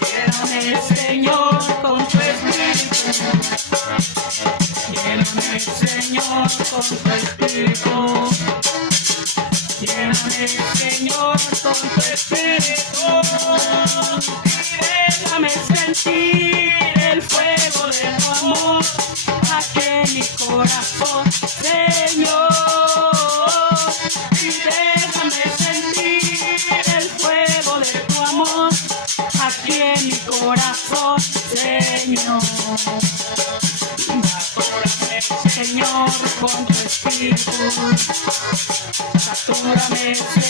Lléname, Señor, con tu espíritu. Lléname, Señor, con tu espíritu. Lléname, Señor, con tu espíritu. Y déjame sentir el fuego de tu amor aquí en mi corazón, Señor. Y déjame sentir el fuego de tu amor aquí en mi corazón, Señor. Satúrame, Señor, con tu espíritu. Satúrame, Señor.